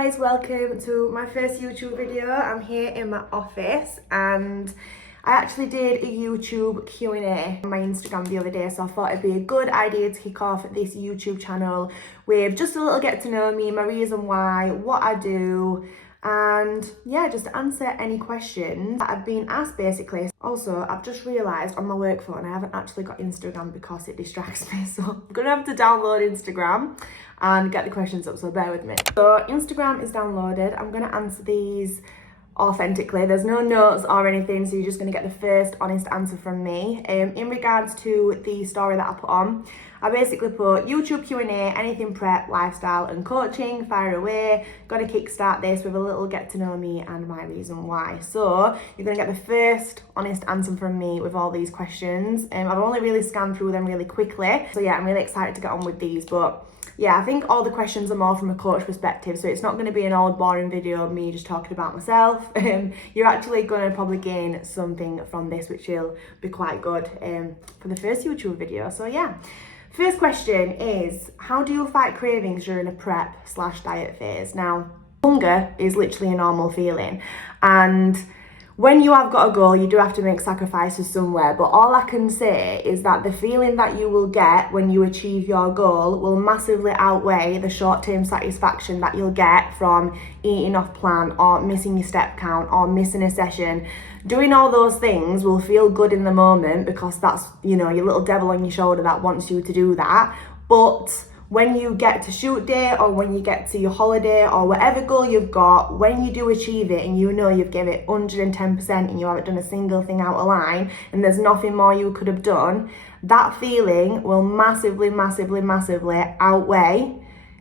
guys, welcome to my first YouTube video. I'm here in my office and I actually did a YouTube Q&A on my Instagram the other day, so I thought it'd be a good idea to kick off this YouTube channel with just a little get to know me, my reason why, what I do, and yeah, just to answer any questions that I've been asked basically. Also, I've just realised on my work phone I haven't actually got Instagram because it distracts me, so I'm gonna have to download Instagram and get the questions up, so bear with me. So Instagram is downloaded. I'm gonna answer these authentically. There's no notes or anything, so you're just going to get the first honest answer from me. In regards to the story that I put on, I basically put YouTube Q&A, anything prep, lifestyle and coaching, fire away. Gonna kickstart this with a little get to know me and my reason why. So you're going to get the first honest answer from me with all these questions. I've only really scanned through them really quickly, so yeah, I'm really excited to get on with these. But yeah, I think all the questions are more from a coach perspective, so it's not going to be an old boring video of me just talking about myself. You're actually going to probably gain something from this, which will be quite good for the first YouTube video. So yeah, first question is, how do you fight cravings during a prep/diet phase? Now, hunger is literally a normal feeling, and when you have got a goal, you do have to make sacrifices somewhere, but all I can say is that the feeling that you will get when you achieve your goal will massively outweigh the short-term satisfaction that you'll get from eating off plan or missing your step count or missing a session. Doing all those things will feel good in the moment because that's, you know, your little devil on your shoulder that wants you to do that. But when you get to shoot day or when you get to your holiday or whatever goal you've got, when you do achieve it and you know you've given it 110% and you haven't done a single thing out of line and there's nothing more you could have done, that feeling will massively outweigh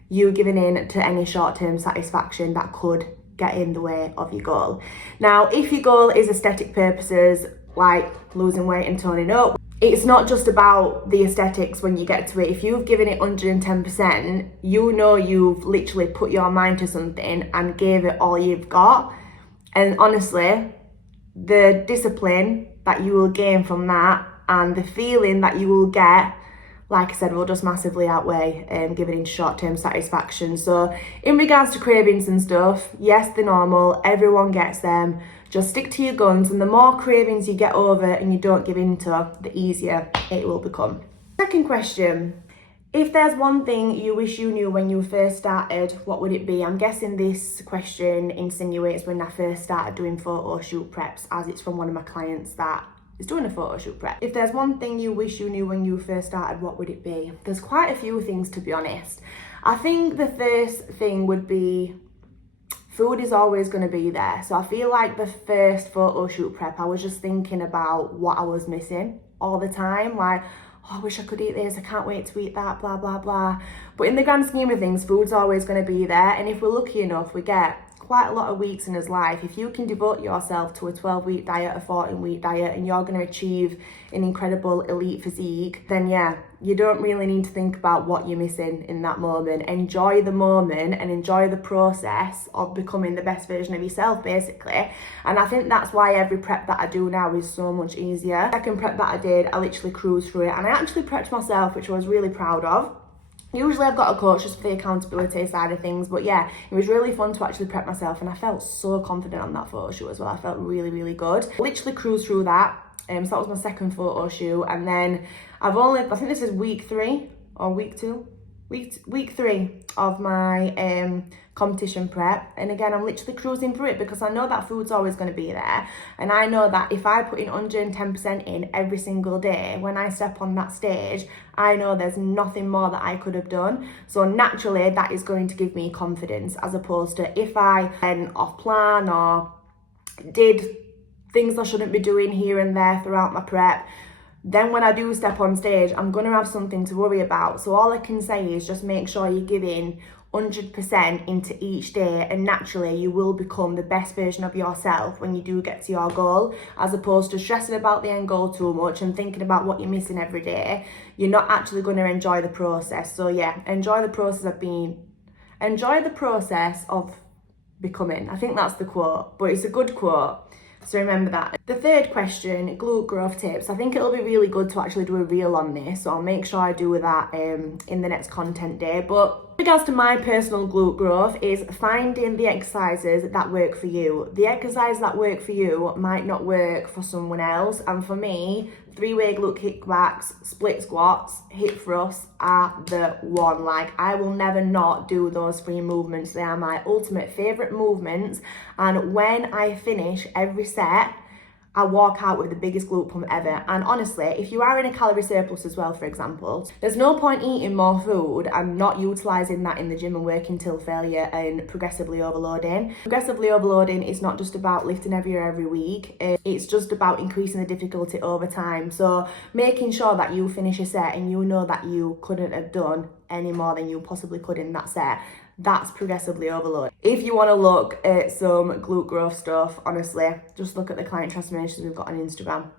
you giving in to any short-term satisfaction that could get in the way of your goal. Now, if your goal is aesthetic purposes, like losing weight and toning up, it's not just about the aesthetics when you get to it. If you've given it 110%, you know you've literally put your mind to something and gave it all you've got. And honestly, the discipline that you will gain from that and the feeling that you will get, like I said, will just massively outweigh giving in short-term satisfaction. So in regards to cravings and stuff, yes, they're normal. Everyone gets them. Just stick to your guns, and the more cravings you get over and you don't give in to, the easier it will become. Second question, if there's one thing you wish you knew when you first started, what would it be? I'm guessing this question insinuates when I first started doing photo shoot preps, as it's from one of my clients that is doing a photo shoot prep. If there's one thing you wish you knew when you first started, what would it be? There's quite a few things, to be honest. I think the first thing would be food is always going to be there. So I feel like the first photo shoot prep, I was just thinking about what I was missing all the time. Like, oh, I wish I could eat this, I can't wait to eat that, blah, blah, blah. But in the grand scheme of things, food's always going to be there. And if we're lucky enough, we get quite a lot of weeks in his life. If you can devote yourself to a 12-week diet, a 14-week diet, and you're going to achieve an incredible elite physique, then yeah, you don't really need to think about what you're missing in that moment. Enjoy the moment and enjoy the process of becoming the best version of yourself, basically. And I think that's why every prep that I do now is so much easier. Second prep that I did, I literally cruised through it, and I actually prepped myself, which I was really proud of. Usually I've got a coach just for the accountability side of things, but yeah, it was really fun to actually prep myself, and I felt so confident on that photo shoot as well. I felt really good. Literally cruised through that. So that was my second photo shoot, and then I think this is week 3 or week 2? Week 3 of my competition prep, and again I'm literally cruising through it because I know that food's always going to be there, and I know that if I put in 110% in every single day, when I step on that stage, I know there's nothing more that I could have done. So naturally that is going to give me confidence, as opposed to if I went off plan or did things I shouldn't be doing here and there throughout my prep. Then when I do step on stage, I'm going to have something to worry about. So all I can say is just make sure you're giving 100% into each day, and naturally you will become the best version of yourself when you do get to your goal, as opposed to stressing about the end goal too much and thinking about what you're missing every day. You're not actually going to enjoy the process. So yeah, enjoy the process of becoming. I think that's the quote, but it's a good quote. So remember that. The third question, glute growth tips. I think it'll be really good to actually do a reel on this, so I'll make sure I do that in the next content day. But In regards to my personal glute growth is finding the exercises that work for you. The exercises that work for you might not work for someone else, and for me, 3-way glute kickbacks, split squats, hip thrusts are the one. Like, I will never not do those 3 movements. They are my ultimate favourite movements, and when I finish every set, I walk out with the biggest glute pump ever. And honestly, if you are in a calorie surplus as well, for example, there's no point eating more food and not utilising that in the gym and working till failure and progressively overloading. Progressively overloading is not just about lifting heavier every week, it's just about increasing the difficulty over time. So making sure that you finish a set and you know that you couldn't have done any more than you possibly could in that set, that's progressively overload. If you want to look at some glute growth stuff, honestly, just look at the client transformations we've got on Instagram.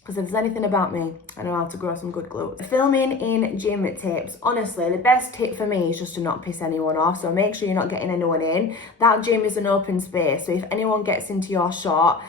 Because if there's anything about me, I know how to grow some good glutes. Filming in gym tips. Honestly, the best tip for me is just to not piss anyone off. So make sure you're not getting anyone in. That gym is an open space. So if anyone gets into your shot,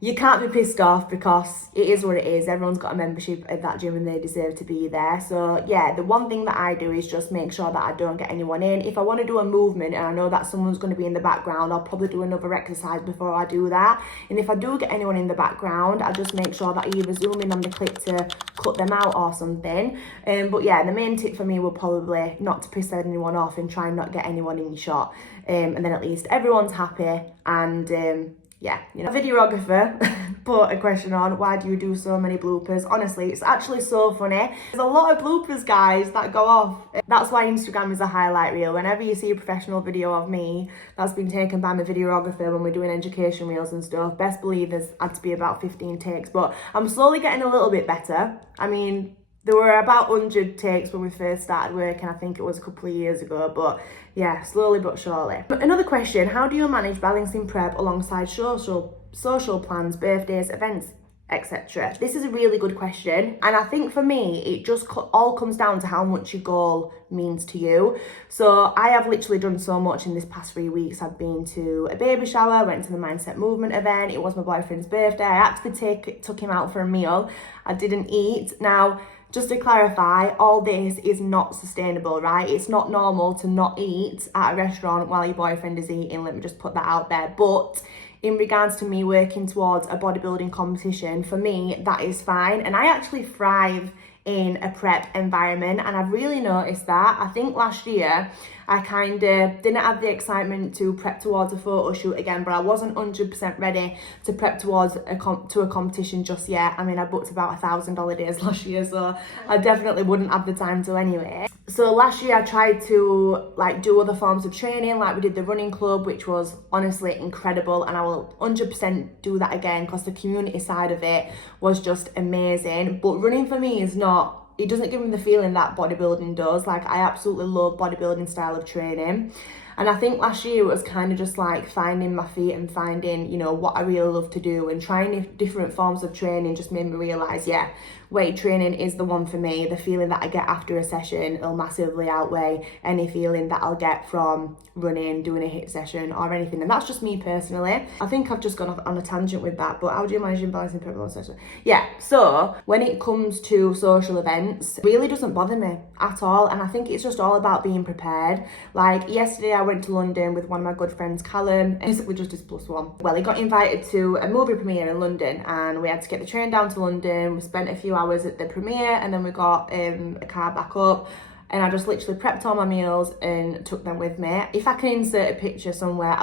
you can't be pissed off because it is what it is. Everyone's got a membership at that gym and they deserve to be there. So yeah, the one thing that I do is just make sure that I don't get anyone in. If I want to do a movement and I know that someone's going to be in the background, I'll probably do another exercise before I do that. And if I do get anyone in the background, I just make sure that I either zoom in on the clip to cut them out or something. But yeah, the main tip for me will probably not to piss anyone off and try and not get anyone in your shot. And then at least everyone's happy and yeah, you know, a videographer put a question on, why do you do so many bloopers? Honestly, it's actually so funny. There's a lot of bloopers, guys, that go off. That's why Instagram is a highlight reel. Whenever you see a professional video of me that's been taken by my videographer when we're doing education reels and stuff, best believe there's had to be about 15 takes, but I'm slowly getting a little bit better. I mean, there were about 100 takes when we first started working. I think it was a couple of years ago, but yeah, slowly but surely. Another question, how do you manage balancing prep alongside social plans, birthdays, events, etc.? This is a really good question. And I think for me, it just all comes down to how much your goal means to you. So I have literally done so much in this past 3 weeks. I've been to a baby shower, went to the Mindset Movement event. It was my boyfriend's birthday. I actually took him out for a meal. I didn't eat. Now, just to clarify, all this is not sustainable, right? It's not normal to not eat at a restaurant while your boyfriend is eating. Let me just put that out there. But in regards to me working towards a bodybuilding competition, for me, that is fine. And I actually thrive in a prep environment, and I've really noticed that. I think last year I kind of didn't have the excitement to prep towards a photo shoot again, but I wasn't 100% ready to prep towards a competition just yet. I mean, I booked about $1,000 days last year, so I definitely wouldn't have the time to anyway. So last year I tried to do other forms of training, like we did the running club, which was honestly incredible, and I will 100% do that again because the community side of it was just amazing. But running for me is not, it doesn't give me the feeling that bodybuilding does. Like, I absolutely love bodybuilding style of training. And I think last year it was kind of just like finding my feet and finding, you know, what I really love to do, and trying different forms of training just made me realise, yeah, weight training is the one for me. The feeling that I get after a session will massively outweigh any feeling that I'll get from running, doing a HIIT session or anything. And that's just me personally. I think I've just gone off on a tangent with that, but how do you manage balancing prep and session? Yeah, so when it comes to social events, it really doesn't bother me at all. And I think it's just all about being prepared. Like yesterday I went to London with one of my good friends, Callum, basically just his plus one. Well, he got invited to a movie premiere in London, and we had to get the train down to London. We spent a few hours at the premiere, and then we got a car back up, and I just literally prepped all my meals and took them with me. If I can insert a picture somewhere,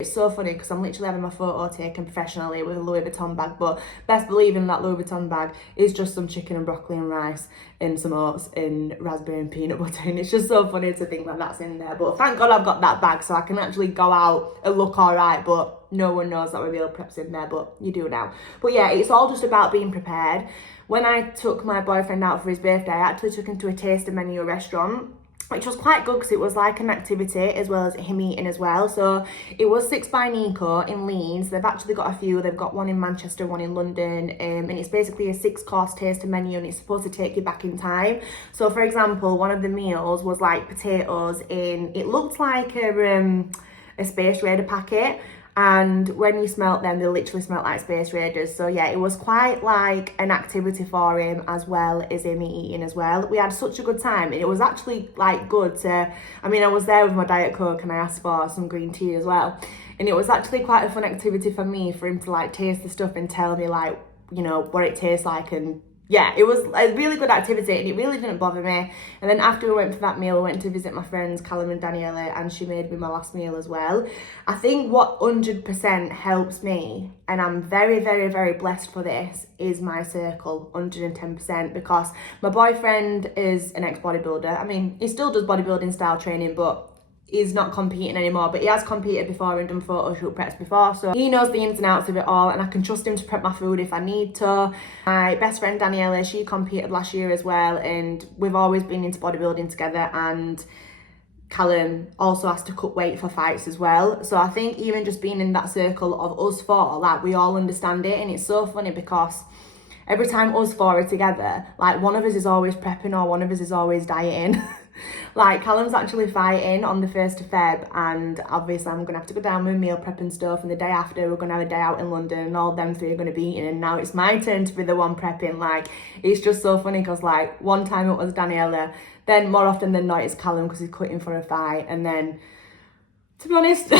it's so funny because I'm literally having my photo taken professionally with a Louis Vuitton bag, but best believe in that Louis Vuitton bag is just some chicken and broccoli and rice and some oats and raspberry and peanut butter, and it's just so funny to think that that's in there. But thank God I've got that bag so I can actually go out and look alright, but no one knows that my meal prep's in there, but you do now. But yeah, it's all just about being prepared. When I took my boyfriend out for his birthday, I actually took him to a taster menu restaurant, which was quite good because it was like an activity as well as him eating as well. So it was 6 by Nico in Leeds. They've actually got a few. They've got one in Manchester, one in London, and it's basically a 6-course taster menu, and it's supposed to take you back in time. So for example, one of the meals was like potatoes in, it looked like a Space Raider packet, and when you smelt them, they literally smelt like Space Raiders. So yeah, it was quite like an activity for him, as well as him eating as well. We had such a good time, and it was actually like good to, I mean, I was there with my Diet Coke and I asked for some green tea as well, and it was actually quite a fun activity for me, for him to like taste the stuff and tell me like, you know, what it tastes like. And yeah, it was a really good activity, and it really didn't bother me. And then after we went for that meal, we went to visit my friends Callum and Daniela, and she made me my last meal as well. I think what 100% helps me, and I'm very, very, very blessed for this, is my circle, 110%, because my boyfriend is an ex-bodybuilder. I mean, he still does bodybuilding style training, but he's not competing anymore, but he has competed before and done photo shoot preps before, so he knows the ins and outs of it all, and I can trust him to prep my food if I need to. My best friend Daniela, she competed last year as well, and we've always been into bodybuilding together, and Callum also has to cut weight for fights as well. So I think even just being in that circle of us four, like, we all understand it. And it's so funny because every time us four are together, like, one of us is always prepping or one of us is always dieting. Like, Callum's actually fighting on the 1st of Feb, and obviously I'm gonna have to go down with meal prep and stuff, and the day after we're gonna have a day out in London, and all them three are gonna be eating, and now it's my turn to be the one prepping. Like, it's just so funny because, like, one time it was Daniela, then more often than not it's Callum because he's quitting for a fight. And then, to be honest,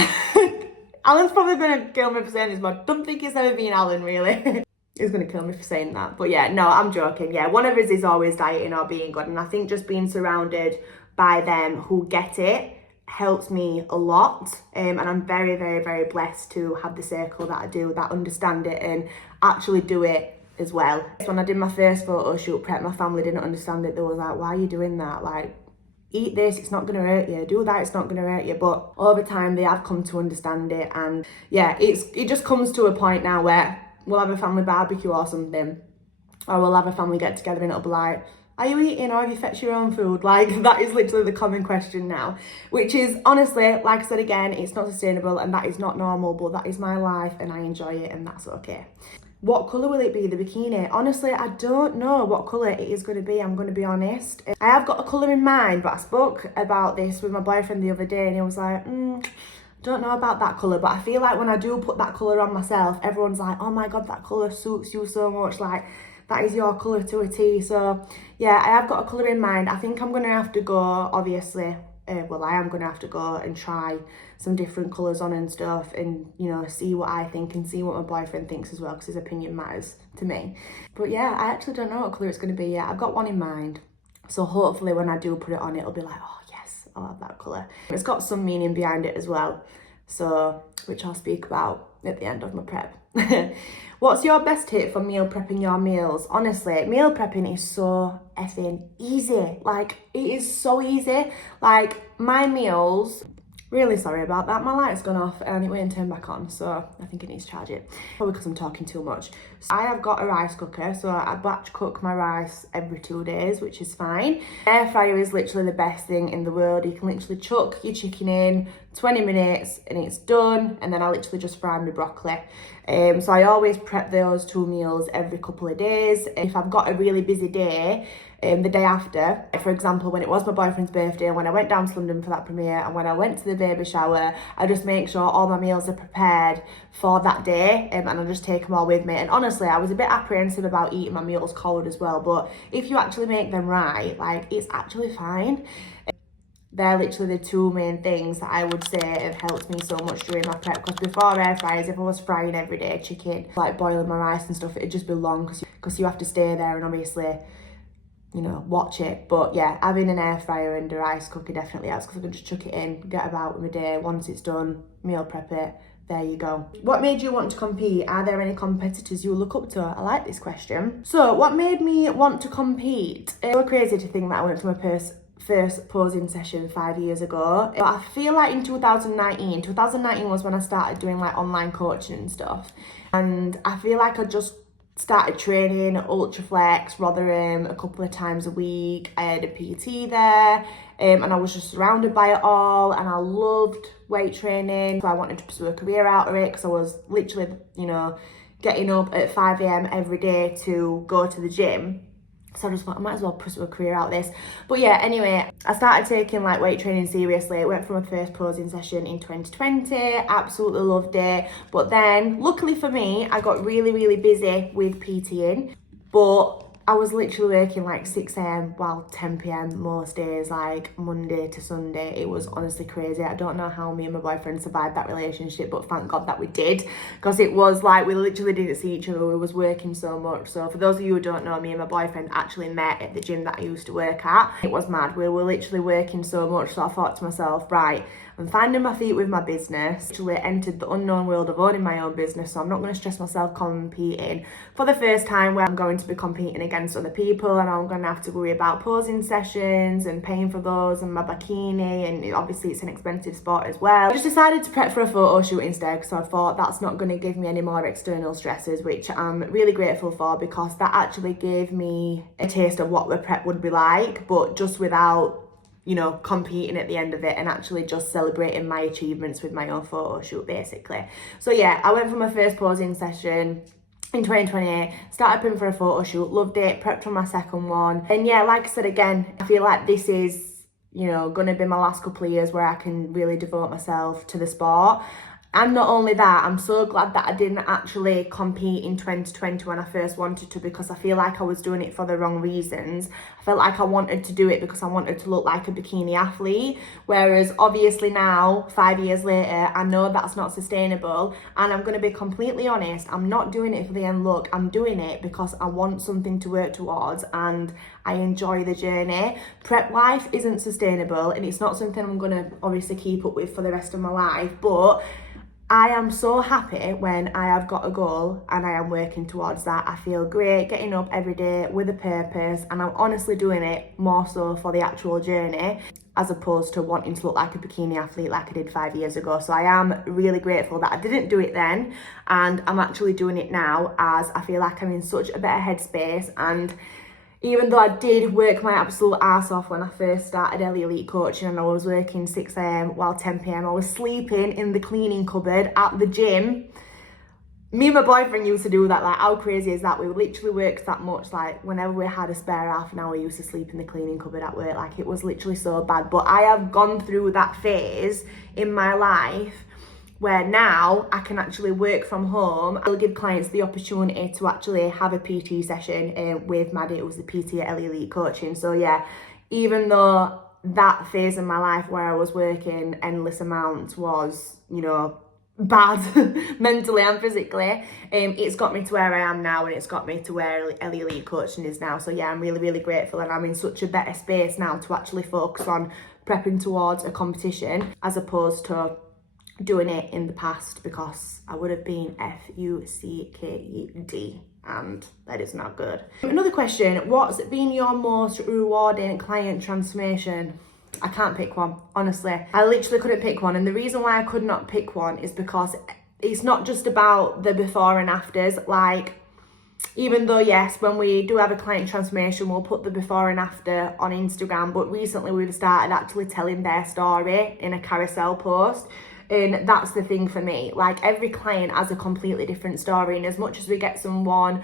Alan's probably gonna kill me for saying this, but I don't think it's ever been Alan, really. He's gonna kill me for saying that, but yeah, no, I'm joking. Yeah, one of us is always dieting or being good, and I think just being surrounded by them who get it helps me a lot. And I'm very, very, very blessed to have the circle that I do, that understand it and actually do it as well. When I did my first photo shoot prep, my family didn't understand it. They was like, why are you doing that? Like, eat this, it's not gonna hurt you. Do that, it's not gonna hurt you. But over time, they have come to understand it. And yeah, it just comes to a point now where we'll have a family barbecue or something, or we'll have a family get together and it'll be like, are you eating or have you fetched your own food? Like, that is literally the common question now, which is, honestly, like I said again, it's not sustainable and that is not normal, but that is my life and I enjoy it, and that's okay. What colour will it be, the bikini? Honestly, I don't know what colour it is going to be, I'm going to be honest. I have got a colour in mind, but I spoke about this with my boyfriend the other day and he was like, don't know about that colour, but I feel like when I do put that colour on myself, everyone's like, oh my god, that colour suits you so much, like, that is your colour to a T. So yeah, I have got a colour in mind. I think I'm going to have to go, obviously, I am going to have to go and try some different colours on and stuff, and, you know, see what I think and see what my boyfriend thinks as well, because his opinion matters to me. But yeah, I actually don't know what colour it's going to be yet. I've got one in mind, so hopefully when I do put it on, it'll be like, oh yes, I'll have that colour. It's got some meaning behind it as well, so, which I'll speak about at the end of my prep. What's your best tip for meal prepping your meals? Honestly, meal prepping is so effing easy. Like, it is so easy. Like, my meals, really sorry about that, my light's gone off and it won't turn back on, so I think it needs to charge it, probably because I'm talking too much. So I have got a rice cooker, so I batch cook my rice every 2 days, which is fine. Air fryer is literally the best thing in the world. You can literally chuck your chicken in 20 minutes and it's done, and then I literally just fry my broccoli. So I always prep those 2 meals every couple of days. If I've got a really busy day, the day after, for example, when it was my boyfriend's birthday and when I went down to London for that premiere and when I went to the baby shower, I just make sure all my meals are prepared for that day, and I just take them all with me. And honestly, I was a bit apprehensive about eating my meals cold as well, but if you actually make them right, like, it's actually fine. They're literally the 2 main things that I would say have helped me so much during my prep, because before air fryers, if I was frying every day chicken, like boiling my rice and stuff, it'd just be long because you have to stay there and obviously, you know, watch it. But yeah, having an air fryer and a rice cooker definitely helps, because I can just chuck it in, get about with my day. Once it's done, meal prep it, there you go. What made you want to compete? Are there any competitors you look up to? I like this question. So what made me want to compete? It was crazy to think that I went to my first posing session 5 years ago, but I feel like in 2019 was when I started doing like online coaching and stuff, and I feel like I just started training at Ultraflex Rotherham a couple of times a week. I had a PT there, and I was just surrounded by it all, and I loved weight training, so I wanted to pursue a career out of it, because I was literally, you know, getting up at 5 a.m. every day to go to the gym So I just thought I might as well pursue a career out of this. But yeah, anyway, I started taking like weight training seriously. Went for my first posing session in 2020. Absolutely loved it. But then, luckily for me, I got really busy with PTing. But I was literally working like 6 a.m. while 10 p.m. most days, like Monday to Sunday. It was honestly crazy. I don't know how me and my boyfriend survived that relationship, but thank God that we did, because it was like we literally didn't see each other. We was working so much. So for those of you who don't know, me and my boyfriend actually met at the gym that I used to work at. It was mad. We were literally working so much. So I thought to myself, right, I'm finding my feet with my business. Actually entered the unknown world of owning my own business, so I'm not going to stress myself competing for the first time where I'm going to be competing against other people, and I'm going to have to worry about posing sessions and paying for those and my bikini, and obviously it's an expensive sport as well. I just decided to prep for a photo shoot instead, so I thought that's not going to give me any more external stresses, which I'm really grateful for, because that actually gave me a taste of what the prep would be like, but just without, you know, competing at the end of it, and actually just celebrating my achievements with my own photo shoot, basically. So yeah, I went for my first posing session in 2028, started prepping for a photo shoot, loved it, prepped for my second one. And yeah, like I said again, I feel like this is, you know, gonna be my last couple of years where I can really devote myself to the sport. And not only that, I'm so glad that I didn't actually compete in 2020 when I first wanted to, because I feel like I was doing it for the wrong reasons. I felt like I wanted to do it because I wanted to look like a bikini athlete, whereas obviously now, 5 years later, I know that's not sustainable, and I'm going to be completely honest, I'm not doing it for the end look. I'm doing it because I want something to work towards, and I enjoy the journey. Prep life isn't sustainable, and it's not something I'm going to obviously keep up with for the rest of my life, but I am so happy when I have got a goal and I am working towards that. I feel great getting up every day with a purpose, and I'm honestly doing it more so for the actual journey as opposed to wanting to look like a bikini athlete like I did 5 years ago. So I am really grateful that I didn't do it then, and I'm actually doing it now, as I feel like I'm in such a better headspace. And even though I did work my absolute ass off when I first started Elite Coaching, and I was working 6 a.m. while 10 p.m, I was sleeping in the cleaning cupboard at the gym. Me and my boyfriend used to do that. Like, how crazy is that? We literally worked that much. Like, whenever we had a spare half an hour, we used to sleep in the cleaning cupboard at work. Like, it was literally so bad. But I have gone through that phase in my life where now I can actually work from home. I'll give clients the opportunity to actually have a PT session with Maddie, who's the PT at Elite Coaching. So yeah, even though that phase in my life where I was working endless amounts was, you know, bad mentally and physically, it's got me to where I am now, and it's got me to where Elite Coaching is now. So yeah, I'm really grateful, and I'm in such a better space now to actually focus on prepping towards a competition as opposed to doing it in the past, because I would have been FUCKED, and that is not good. Another question, what's been your most rewarding client transformation? I can't pick one, honestly. I literally couldn't pick one, and the reason why I could not pick one is because it's not just about the before and afters. Like, even though yes, when we do have a client transformation, we'll put the before and after on Instagram, but recently we've started actually telling their story in a carousel post. And that's the thing for me. Like, every client has a completely different story, and as much as we get someone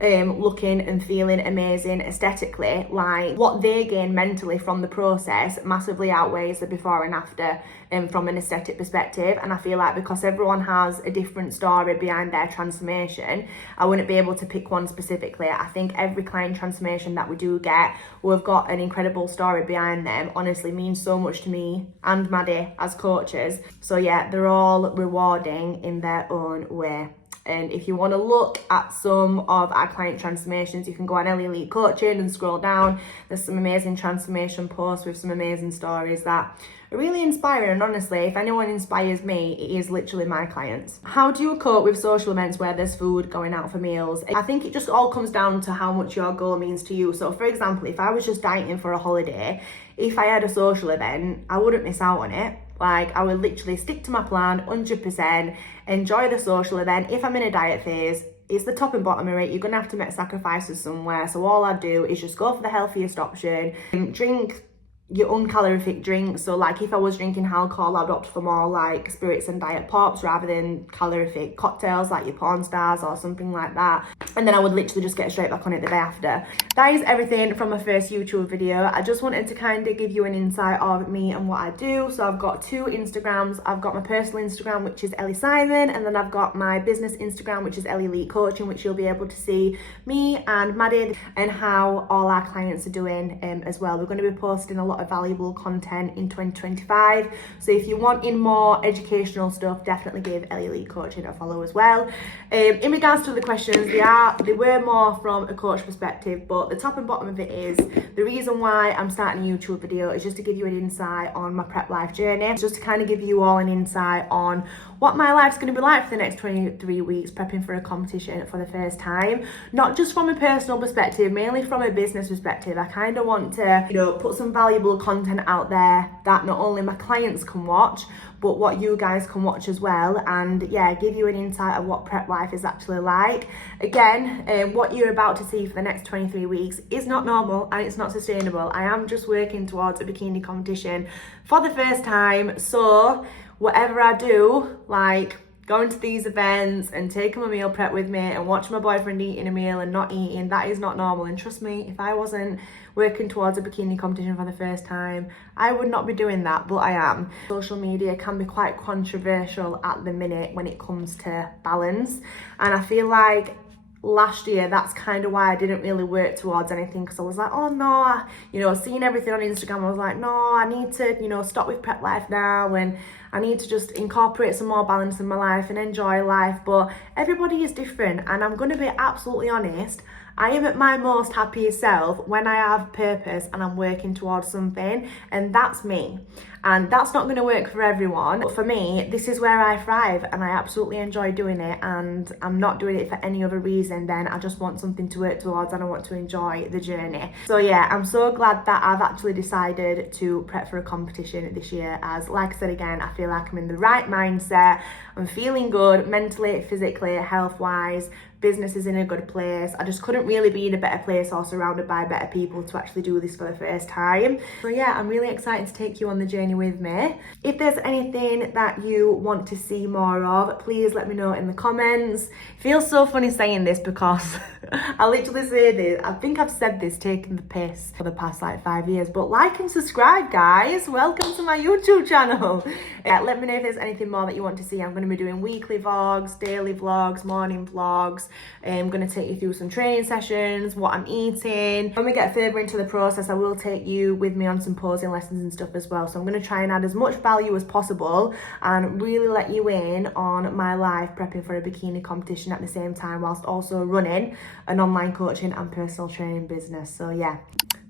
looking and feeling amazing aesthetically, like, what they gain mentally from the process massively outweighs the before and after from an aesthetic perspective. And I feel like because everyone has a different story behind their transformation, I wouldn't be able to pick one specifically. I think every client transformation that we do get, we've got an incredible story behind them, honestly means so much to me and Maddie as coaches. So yeah, they're all rewarding in their own way. And if you want to look at some of our client transformations, you can go on Elite Coaching and scroll down. There's some amazing transformation posts with some amazing stories that are really inspiring. And honestly, if anyone inspires me, it is literally my clients. How do you cope with social events where there's food, going out for meals? I think it just all comes down to how much your goal means to you. So for example, if I was just dieting for a holiday, if I had a social event, I wouldn't miss out on it. Like, I would literally stick to my plan 100%, enjoy the social event. If I'm in a diet phase, it's the top and bottom of it. You're going to have to make sacrifices somewhere. So all I do is just go for the healthiest option, drink your uncalorific drinks. So like if I was drinking alcohol, I'd opt for more like spirits and diet pops rather than calorific cocktails like your porn stars or something like that. And then I would literally just get straight back on it the day after. That is everything from my first YouTube video. I just wanted to kind of give you an insight of me and what I do. So I've got two Instagrams. I've got my personal Instagram, which is Ellie Simon, and then I've got my business Instagram, which is Ellie Elite Coaching, which you'll be able to see me and Maddie and how all our clients are doing as well. We're going to be posting a lot of valuable content in 2025. So if you're wanting more educational stuff, definitely give Ellie Elite Coaching a follow as well. In regards to the questions, they were more from a coach perspective, but the top and bottom of it is the reason why I'm starting a YouTube video is just to give you an insight on my prep life journey. It's just to kind of give you all an insight on what my life's going to be like for the next 23 weeks prepping for a competition for the first time. Not just from a personal perspective, mainly from a business perspective. I kind of want to, put some valuable content out there that not only my clients can watch, but what you guys can watch as well, and yeah, give you an insight of what prep life is actually like. Again, what you're about to see for the next 23 weeks is not normal and it's not sustainable. I am just working towards a bikini competition for the first time, so whatever I do, like going to these events and taking my meal prep with me and watching my boyfriend eating a meal and not eating, that is not normal. And trust me, if I wasn't working towards a bikini competition for the first time, I would not be doing that, but I am. Social media can be quite controversial at the minute when it comes to balance, and I feel like last year that's kind of why I didn't really work towards anything, because I was like, oh no, seeing everything on Instagram, I was like, no, I need to stop with prep life now, and I need to just incorporate some more balance in my life and enjoy life. But everybody is different, and I'm going to be absolutely honest, I am at my most happiest self when I have purpose and I'm working towards something, and that's me. And that's not going to work for everyone, but for me, this is where I thrive and I absolutely enjoy doing it, and I'm not doing it for any other reason than I just want something to work towards and I want to enjoy the journey. So yeah, I'm so glad that I've actually decided to prep for a competition this year, as like I said again, I feel like I'm in the right mindset, I'm feeling good mentally, physically, health-wise, business is in a good place. I just couldn't really be in a better place or surrounded by better people to actually do this for the first time. So yeah, I'm really excited to take you on the journey with me. If there's anything that you want to see more of, please let me know in the comments. It feels so funny saying this because I literally say this, I think I've said this taking the piss for the past like 5 years, but like and subscribe guys, welcome to my YouTube channel. Let me know if there's anything more that you want to see. I'm going to be doing weekly vlogs, daily vlogs, morning vlogs. I'm going to take you through some training sessions, what I'm eating. When we get further into the process, I will take you with me on some posing lessons and stuff as well. So I'm going to try and add as much value as possible and really let you in on my life prepping for a bikini competition at the same time, whilst also running an online coaching and personal training business. So yeah.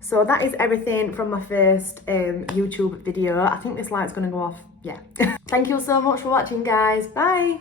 So that is everything from my first YouTube video. I think this light's going to go off. Yeah. Thank you so much for watching guys. Bye.